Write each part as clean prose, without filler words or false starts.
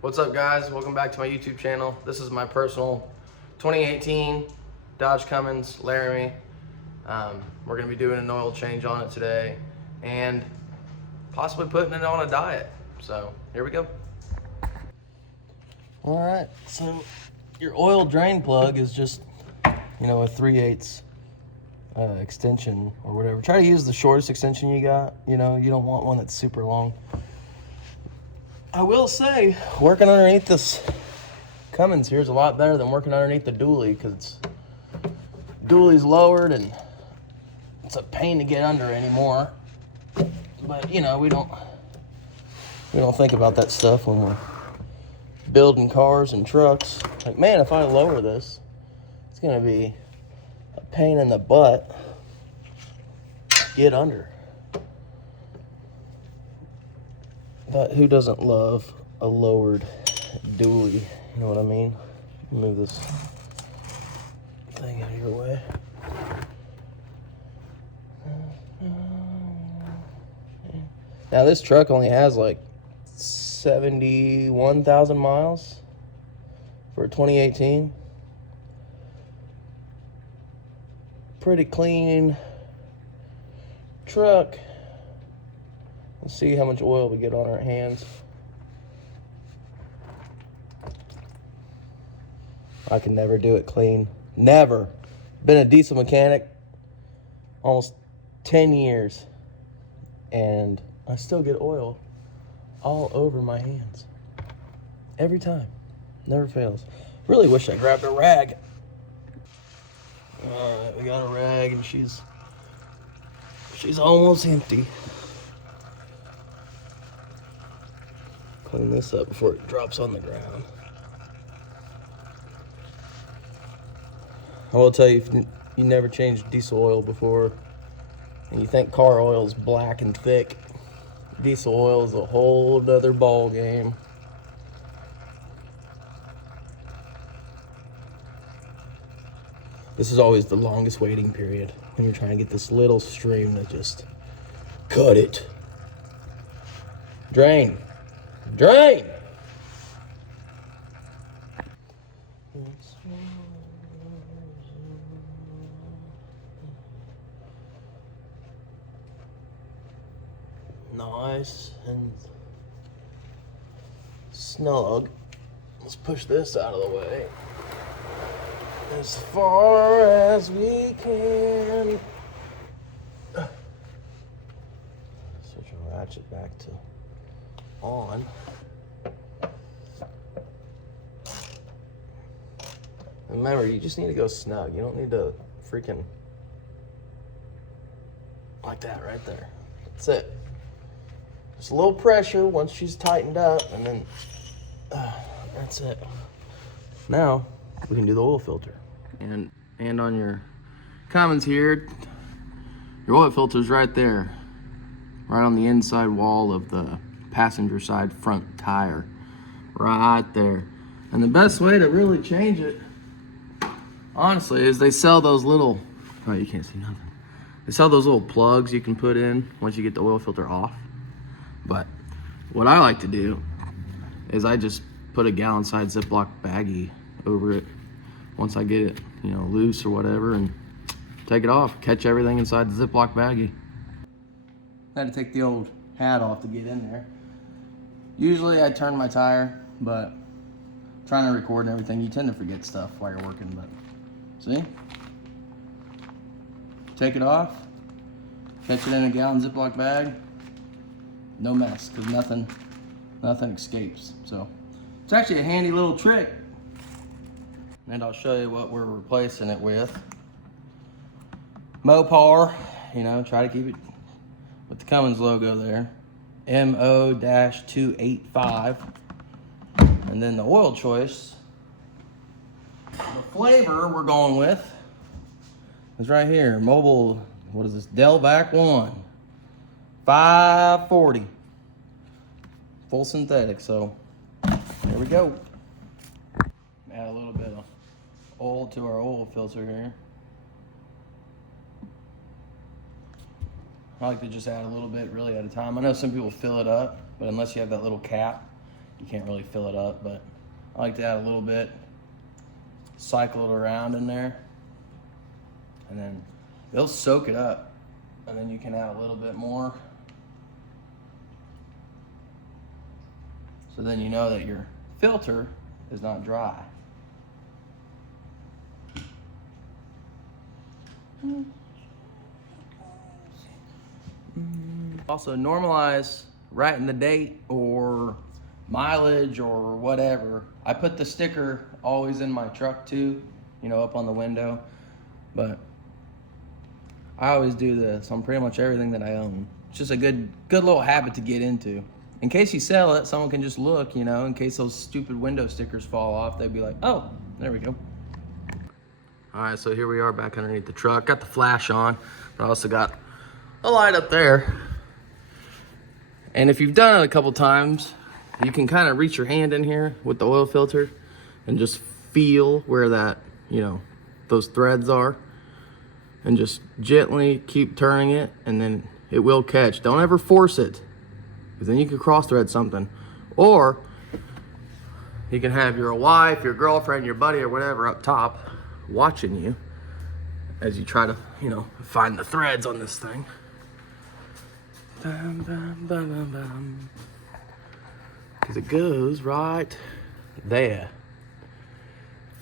What's up, guys? Welcome back to my YouTube channel. This is my personal 2018 Dodge Cummins Laramie. We're going to be doing an oil change on it today and possibly putting it on a diet. So here we go. All right, so your oil drain plug is just, a 3/8 extension or whatever. Try to use the shortest extension you got. You don't want one that's super long. I will say, working underneath this Cummins here is a lot better than working underneath the dually, because dually's lowered and it's a pain to get under anymore. But we don't think about that stuff when we're building cars and trucks. Like, man, if I lower this, it's gonna be a pain in the butt to get under. But who doesn't love a lowered dually? You know what I mean? Move this thing out of your way. Now this truck only has like 71,000 miles for 2018. Pretty clean truck. Let's see how much oil we get on our hands. I can never do it clean. Never. Been a diesel mechanic almost 10 years. And I still get oil all over my hands. Every time. Never fails. Really wish I grabbed a rag. Alright, we got a rag and she's almost empty. Clean this up before it drops on the ground. I will tell you, if you never changed diesel oil before and you think car oil is black and thick, diesel oil is a whole other ball game. This is always the longest waiting period when you're trying to get this little stream to just cut it. Drain. Drain! Nice and snug. Let's push this out of the way as far as we can. Switch our ratchet back to on. Remember, you just need to go snug. You don't need to freaking like that right there. That's it. Just a little pressure once she's tightened up, and then that's it. Now we can do the oil filter. And on your Cummins here, your oil filter's right there, right on the inside wall of the passenger side front tire, right there. And the best way to really change it, honestly, is they sell those little, oh, you can't see nothing. They sell those little plugs you can put in once you get the oil filter off. But what I like to do is I just put a gallon size Ziploc baggie over it once I get it, loose or whatever, and take it off, catch everything inside the Ziploc baggie. I had to take the old hat off to get in there. Usually I turn my tire, but trying to record and everything, you tend to forget stuff while you're working, but see? Take it off, catch it in a gallon Ziploc bag, no mess, because nothing escapes. So it's actually a handy little trick. And I'll show you what we're replacing it with. Mopar, try to keep it with the Cummins logo there. MO-285. And then the oil choice, the flavor we're going with is right here. Mobile, what is this? Delvac 1. 540. Full synthetic, so there we go. Add a little bit of oil to our oil filter here. I like to just add a little bit really at a time. I know some people fill it up, but unless you have that little cap, you can't really fill it up, but I like to add a little bit, cycle it around in there, and then they'll soak it up, and then you can add a little bit more. So then you know that your filter is not dry. Also normalize writing the date or mileage or whatever. I put the sticker always in my truck too, you know, up on the window, but I always do this on pretty much everything that I own. It's just a good little habit to get into. In case you sell it, someone can just look, you know, in case those stupid window stickers fall off, they'd be like, oh, there we go. All right, so here we are back underneath the truck. Got the flash on, but I also got a light up there. And if you've done it a couple times, you can kind of reach your hand in here with the oil filter and just feel where that, you know, those threads are. And just gently keep turning it, and then it will catch. Don't ever force it, because then you can cross thread something. Or you can have your wife, your girlfriend, your buddy, or whatever up top watching you as you try to, you know, find the threads on this thing. Bum, bum, bum, bum, bum. Because it goes right there.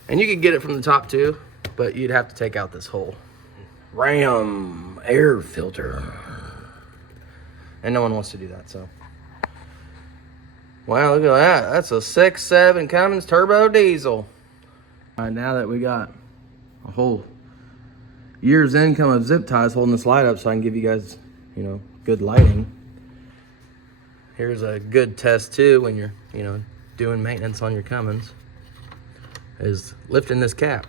And you can get it from the top too, but you'd have to take out this whole ram air filter. And no one wants to do that, so. Wow, look at that. That's a 6.7 Cummins turbo diesel. All right, now that we got a whole year's income of zip ties holding this light up so I can give you guys, you know, good lighting. Here's a good test too when you're, you know, doing maintenance on your Cummins, is lifting this cap.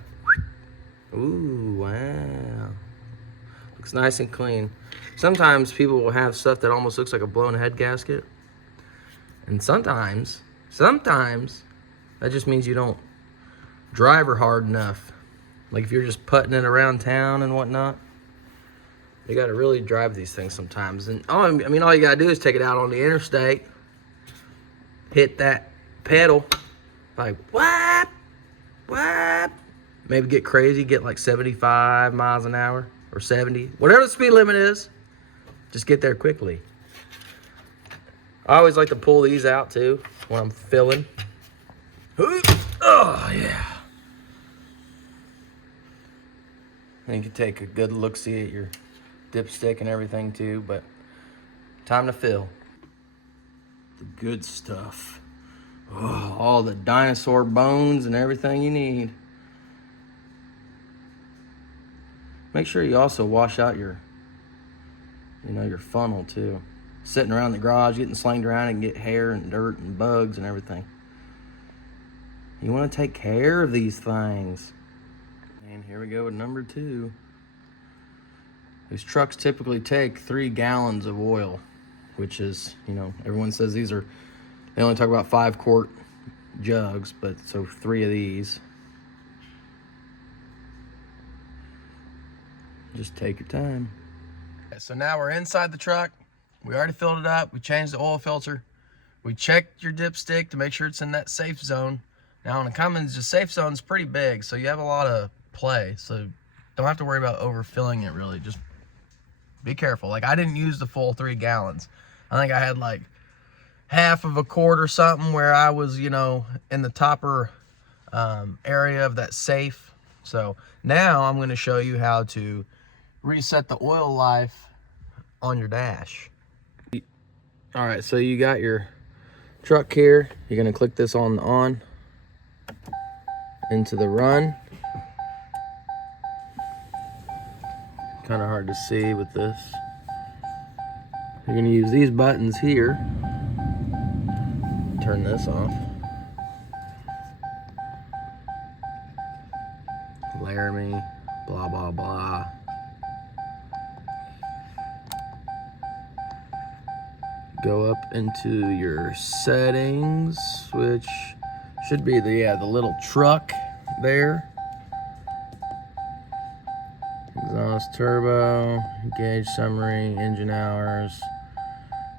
Ooh, wow. Looks nice and clean. Sometimes people will have stuff that almost looks like a blown head gasket. And sometimes that just means you don't drive her hard enough. Like if you're just putting it around town and whatnot, you gotta really drive these things sometimes. And all you gotta do is take it out on the interstate, hit that pedal, like whap, whap. Maybe get crazy, get like 75 miles an hour or 70, whatever the speed limit is, just get there quickly. I always like to pull these out too when I'm filling. Oh yeah. And you can take a good look-see at your dipstick and everything too, but time to fill. The good stuff. Oh, all the dinosaur bones and everything you need. Make sure you also wash out your, you know, your funnel too. Sitting around the garage, getting slinged around and get hair and dirt and bugs and everything. You want to take care of these things. And here we go with number 2. These trucks typically take 3 gallons of oil, which is, you know, everyone says these are, they only talk about 5-quart jugs, but so 3 of these. Just take your time. So now we're inside the truck. We already filled it up. We changed the oil filter. We checked your dipstick to make sure it's in that safe zone. Now on a Cummins, the safe zone is pretty big, so you have a lot of play. So don't have to worry about overfilling it really. Just be careful. Like I didn't use the full 3 gallons. I think I had like half of a quart or something where I was, you know, in the topper area of that safe. So now I'm going to show you how to reset the oil life on your dash. All right, so you got your truck here. You're going to click this on into the run. Kind of hard to see with this. You're going to use these buttons here. Turn this off. Laramie, blah, blah, blah. Go up into your settings, which should be the little truck there. Exhaust turbo, gauge summary, engine hours,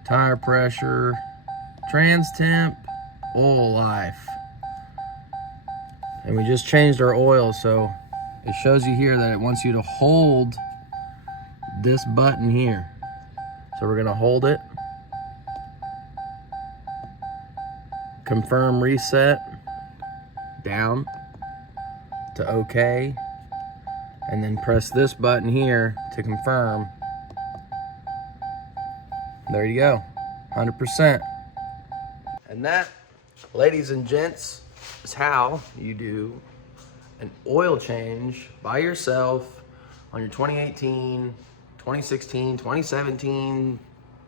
tire pressure, trans temp, oil life. And we just changed our oil, so it shows you here that it wants you to hold this button here. So we're gonna hold it, confirm reset, down to okay, and then press this button here to confirm. There you go, 100%. And that, ladies and gents, is how you do an oil change by yourself on your 2018, 2016, 2017,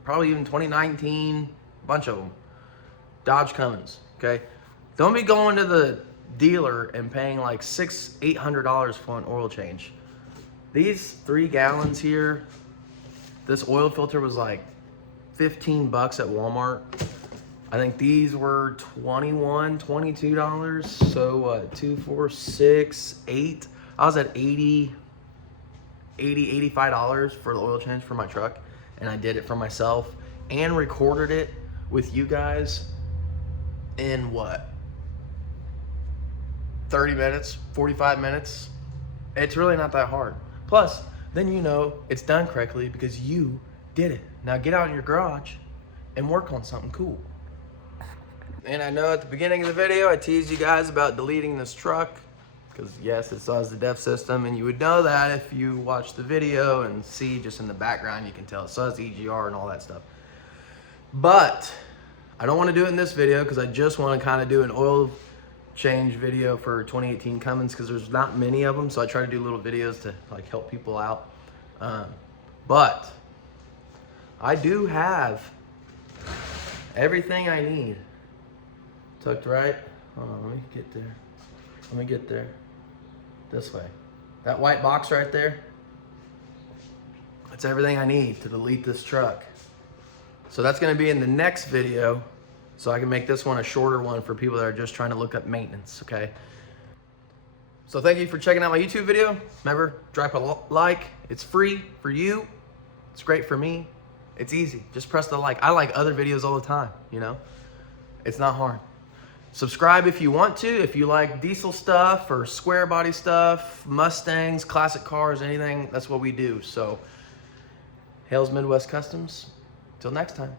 probably even 2019, a bunch of them. Dodge Cummins, okay? Don't be going to the dealer and paying like $800 for an oil change. These 3 gallons here, this oil filter was like 15 bucks at Walmart. I think these were $21, $22. So what, 2, 4, 6, 8. I was at $80, $85 for the oil change for my truck. And I did it for myself and recorded it with you guys in what? 30 minutes, 45 minutes. It's really not that hard. Plus, then you know it's done correctly because you did it. Now get out in your garage and work on something cool. And I know at the beginning of the video, I teased you guys about deleting this truck because yes, it still has the DEF system, and you would know that if you watch the video and see just in the background, you can tell it still has the EGR and all that stuff. But I don't want to do it in this video because I just want to kind of do an oil change video for 2018 Cummins because there's not many of them, so I try to do little videos to like help people out. But I do have everything I need. Tucked right. Hold on, let me get there. Let me get there. This way. That white box right there, that's everything I need to delete this truck. So that's gonna be in the next video, so I can make this one a shorter one for people that are just trying to look up maintenance, okay? So thank you for checking out my YouTube video. Remember, drop a like. It's free for you. It's great for me. It's easy. Just press the like. I like other videos all the time, you know? It's not hard. Subscribe if you want to, if you like diesel stuff or square body stuff, Mustangs, classic cars, anything, that's what we do. So, Hales Midwest Customs, till next time.